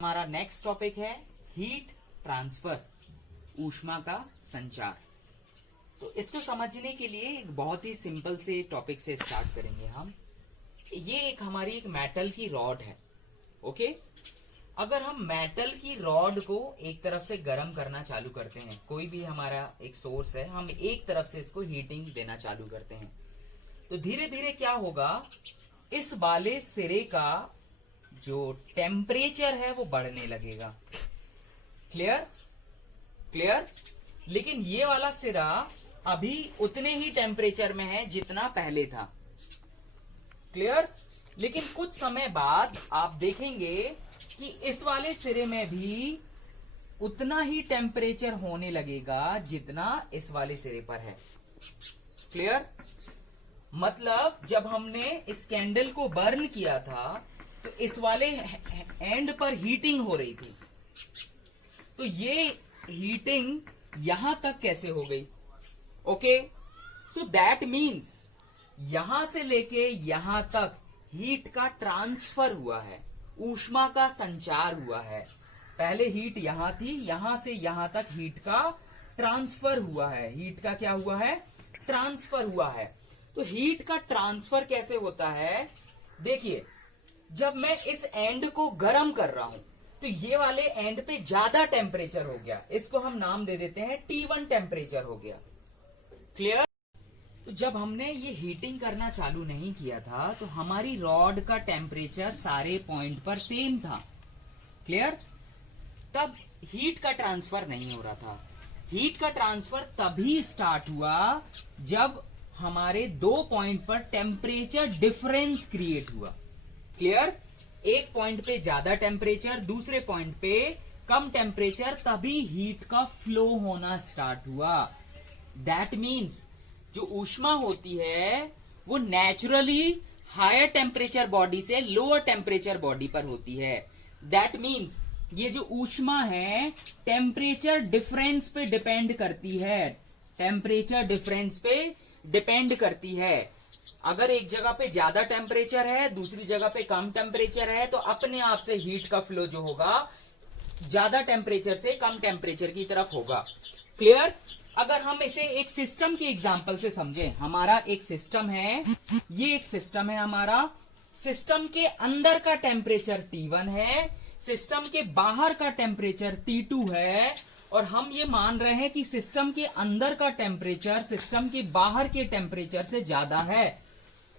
हमारा next topic है heat transfer, ऊष्मा का संचार। तो इसको समझने के लिए एक बहुत ही सिंपल से टॉपिक से स्टार्ट करेंगे हम। ये हमारी एक मेटल की रॉड है। ओके, अगर हम मेटल की रॉड को एक तरफ से गर्म करना चालू करते हैं, कोई भी हमारा एक सोर्स है, हम एक तरफ से इसको हीटिंग देना चालू करते हैं, तो धीरे धीरे क्या होगा, इस वाले सिरे का जो टेम्परेचर है वो बढ़ने लगेगा। Clear clear. लेकिन ये वाला सिरा अभी उतने ही टेम्परेचर में है जितना पहले था। क्लियर। लेकिन कुछ समय बाद आप देखेंगे कि इस वाले सिरे में भी उतना ही टेम्परेचर होने लगेगा जितना इस वाले सिरे पर है। क्लियर। मतलब जब हमने इस कैंडल को बर्न किया था तो इस वाले एंड पर हीटिंग हो रही थी, तो ये हीटिंग यहां तक कैसे हो गई। ओके, सो दैट मीन्स यहां से लेके यहां तक हीट का ट्रांसफर हुआ है, ऊष्मा का संचार हुआ है। पहले हीट यहां थी, यहां से यहां तक हीट का ट्रांसफर हुआ है। हीट का क्या हुआ है, ट्रांसफर हुआ है। तो हीट का ट्रांसफर कैसे होता है, देखिए, जब मैं इस एंड को गर्म कर रहा हूं तो ये वाले एंड पे ज्यादा टेम्परेचर हो गया, इसको हम नाम दे देते हैं T1 टेम्परेचर हो गया। क्लियर। तो जब हमने ये हीटिंग करना चालू नहीं किया था तो हमारी रॉड का टेम्परेचर सारे पॉइंट पर सेम था। क्लियर। तब हीट का ट्रांसफर नहीं हो रहा था। हीट का ट्रांसफर तभी स्टार्ट हुआ जब हमारे दो पॉइंट पर टेम्परेचर डिफरेंस क्रिएट हुआ। क्लियर। एक पॉइंट पे ज्यादा टेम्परेचर, दूसरे पॉइंट पे कम टेम्परेचर, तभी हीट का फ्लो होना स्टार्ट हुआ। दैट मीन्स जो ऊष्मा होती है वो नेचुरली हायर टेम्परेचर बॉडी से लोअर टेम्परेचर बॉडी पर होती है। दैट मीन्स ये जो ऊष्मा है टेम्परेचर डिफरेंस पे डिपेंड करती है, टेम्परेचर डिफरेंस पे डिपेंड करती है। अगर एक जगह पे ज्यादा टेम्परेचर है, दूसरी जगह पे कम टेम्परेचर है, तो अपने आप से हीट का फ्लो जो होगा ज्यादा टेम्परेचर से कम टेम्परेचर की तरफ होगा। क्लियर। अगर हम इसे एक सिस्टम के एग्जांपल से समझें, हमारा एक सिस्टम है, ये एक सिस्टम है हमारा, सिस्टम के अंदर का टेम्परेचर T1 है, सिस्टम के बाहर का टेम्परेचर T2 है, और हम ये मान रहे हैं कि सिस्टम के अंदर का टेम्परेचर सिस्टम के बाहर के टेम्परेचर से ज्यादा है।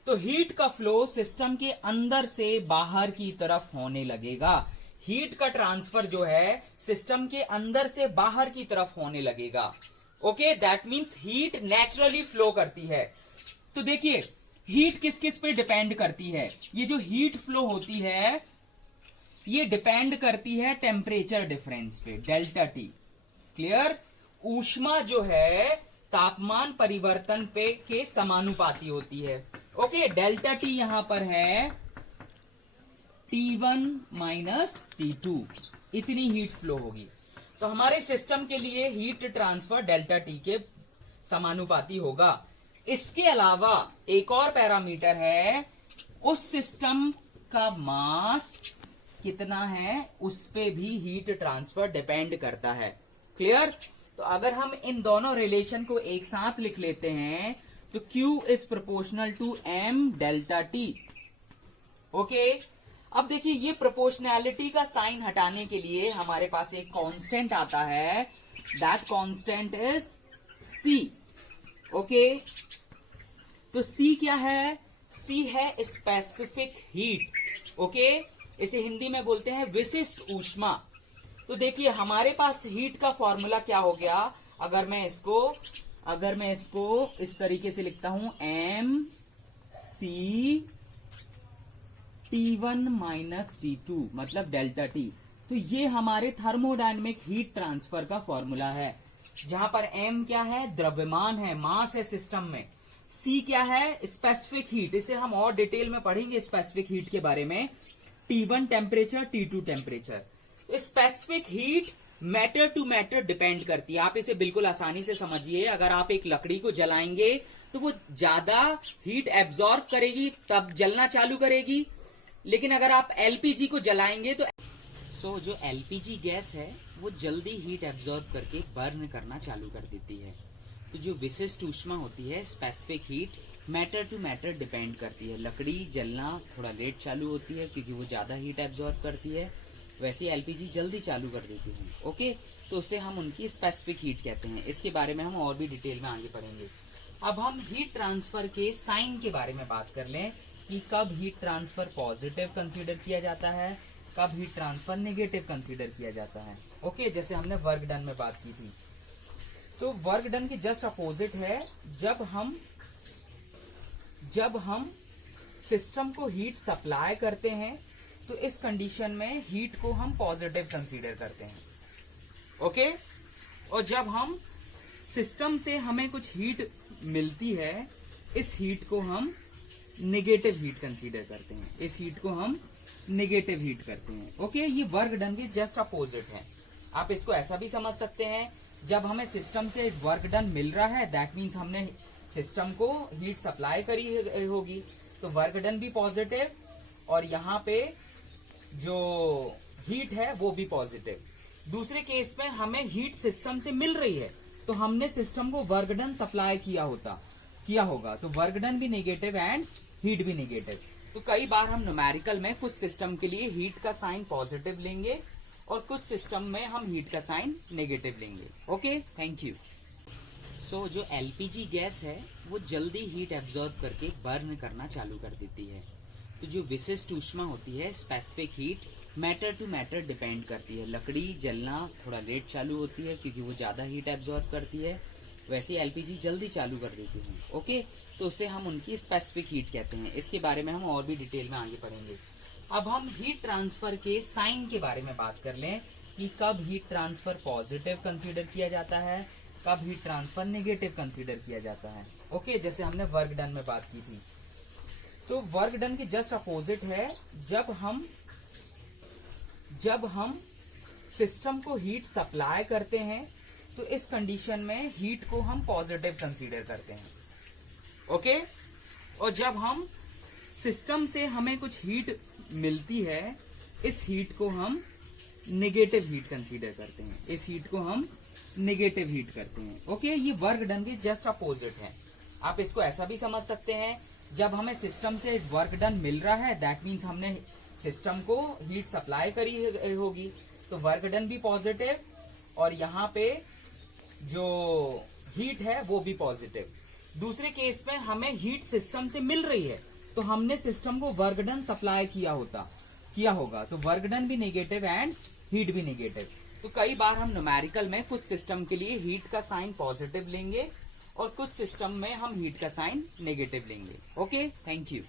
तो हीट का फ्लो सिस्टम के अंदर से बाहर की तरफ होने लगेगा। हीट का ट्रांसफर जो है सिस्टम के अंदर से बाहर की तरफ होने लगेगा। Okay, that means heat naturally flow करती है। तो देखिए, हीट किस किस पे डिपेंड करती है। ये जो हीट फ्लो होती है ये डिपेंड करती है टेम्परेचर डिफरेंस पे, डेल्टा टी। क्लियर। ऊष्मा जो है तापमान परिवर्तन पे के समानुपाती होती है। ओके, डेल्टा टी यहां पर है T1 माइनस T2, इतनी हीट फ्लो होगी। तो हमारे सिस्टम के लिए हीट ट्रांसफर डेल्टा टी के समानुपाती होगा। इसके अलावा एक और पैरामीटर है, उस सिस्टम का मास कितना है उस पे भी हीट ट्रांसफर डिपेंड करता है। क्लियर। तो अगर हम इन दोनों रिलेशन को एक साथ लिख लेते हैं तो Q is proportional to M delta T. Okay, अब देखिए, ये प्रोपोर्शनैलिटी का साइन हटाने के लिए हमारे पास एक कांस्टेंट आता है, that constant is C। Okay, तो C क्या है, C है स्पेसिफिक हीट। ओके, इसे हिंदी में बोलते हैं विशिष्ट ऊष्मा। तो देखिए, हमारे पास हीट का फॉर्मूला क्या हो गया, अगर मैं इसको इस तरीके से लिखता हूं, MC T1 माइनस T2 मतलब डेल्टा टी। तो ये हमारे थर्मोडायनेमिक हीट ट्रांसफर का फॉर्मूला है, जहां पर M क्या है, द्रव्यमान है, मास है सिस्टम में। C क्या है, स्पेसिफिक हीट, इसे हम और डिटेल में पढ़ेंगे स्पेसिफिक हीट के बारे में। T1 temperature, T2 temperature. Specific heat matter to matter depend करती है। आप इसे बिल्कुल आसानी से समझिए, अगर आप एक लकड़ी को जलाएंगे तो वो ज्यादा हीट एब्जॉर्ब करेगी तब जलना चालू करेगी, लेकिन अगर आप एलपीजी को जलाएंगे तो सो जो एलपीजी गैस है वो जल्दी हीट एब्जॉर्ब करके बर्न करना चालू कर देती है। तो जो विशिष्ट ऊष्मा होती है, specific heat, matter to matter depend करती है। लकड़ी जलना थोड़ा लेट चालू होती है क्योंकि वो ज्यादा हीट एब्जॉर्ब करती है, वैसे एलपीजी जल्दी चालू कर देती है। ओके, तो उसे हम उनकी स्पेसिफिक हीट कहते हैं। इसके बारे में हम और भी डिटेल में आगे पढ़ेंगे। अब हम हीट ट्रांसफर के साइन के बारे में बात कर लें कि कब हीट ट्रांसफर पॉजिटिव कंसीडर किया जाता है, कब हीट ट्रांसफर नेगेटिव कंसीडर किया जाता है। ओके, जैसे हमने वर्क डन में बात की थी, तो वर्क डन के जस्ट अपोजिट है जब हम सिस्टम को हीट सप्लाई करते हैं, तो इस कंडीशन में हीट को हम पॉजिटिव कंसीडर करते हैं। ओके, और जब हम सिस्टम से हमें कुछ हीट मिलती है, इस हीट को हम नेगेटिव हीट कंसीडर करते हैं, इस हीट को हम नेगेटिव हीट करते हैं। ओके, ये वर्क डन के जस्ट अपोजिट है। आप इसको ऐसा भी समझ सकते हैं, जब हमें सिस्टम से वर्क डन मिल रहा है, दैट मीन्स हमने सिस्टम को हीट सप्लाई करी होगी, तो वर्क डन भी पॉजिटिव, और यहाँ पे जो हीट है वो भी पॉजिटिव। दूसरे केस में हमें हीट सिस्टम से मिल रही है, तो हमने सिस्टम को वर्क डन सप्लाई किया होगा, तो वर्क डन भी नेगेटिव एंड हीट भी नेगेटिव। तो कई बार हम न्यूमेरिकल में कुछ सिस्टम के लिए हीट का साइन पॉजिटिव लेंगे और कुछ सिस्टम में हम हीट का साइन नेगेटिव लेंगे। Okay, thank you. सो जो एलपीजी गैस है वो जल्दी हीट एब्जॉर्ब करके बर्न करना चालू कर देती है। तो जो विशिष्ट ऊष्मा होती है, specific heat, matter to matter depend करती है। लकड़ी जलना थोड़ा लेट चालू होती है क्योंकि वो ज्यादा हीट एब्जॉर्ब करती है, वैसे एलपीजी जल्दी चालू कर देती है। ओके, तो उसे हम उनकी स्पेसिफिक हीट कहते हैं। इसके बारे में हम और भी डिटेल में आगे पढ़ेंगे। अब हम हीट ट्रांसफर के साइन के बारे में बात कर लें कि कब हीट ट्रांसफर पॉजिटिव कंसीडर किया जाता है, कब हीट ट्रांसफर नेगेटिव कंसीडर किया जाता है। ओके, जैसे हमने वर्क डन में बात की थी, तो वर्क डन के जस्ट अपोजिट है जब हम सिस्टम को हीट सप्लाई करते हैं, तो इस कंडीशन में हीट को हम पॉजिटिव कंसीडर करते हैं। ओके, और जब हम सिस्टम से हमें कुछ हीट मिलती है, इस हीट को हम नेगेटिव हीट कंसीडर करते हैं, इस हीट को हम नेगेटिव हीट करते हैं। ओके, ये वर्क डन के जस्ट अपोजिट है। आप इसको ऐसा भी समझ सकते हैं, जब हमें सिस्टम से वर्क डन मिल रहा है, दैट मीन्स हमने सिस्टम को हीट सप्लाई करी होगी, तो वर्क डन भी पॉजिटिव, और यहाँ पे जो हीट है वो भी पॉजिटिव। दूसरे केस में हमें हीट सिस्टम से मिल रही है, तो हमने सिस्टम को वर्क डन सप्लाई किया होगा, तो वर्क डन भी नेगेटिव एंड हीट भी नेगेटिव। तो कई बार हम न्यूमेरिकल में कुछ सिस्टम के लिए हीट का साइन पॉजिटिव लेंगे और कुछ सिस्टम में हम हीट का साइन नेगेटिव लेंगे। Okay, thank you.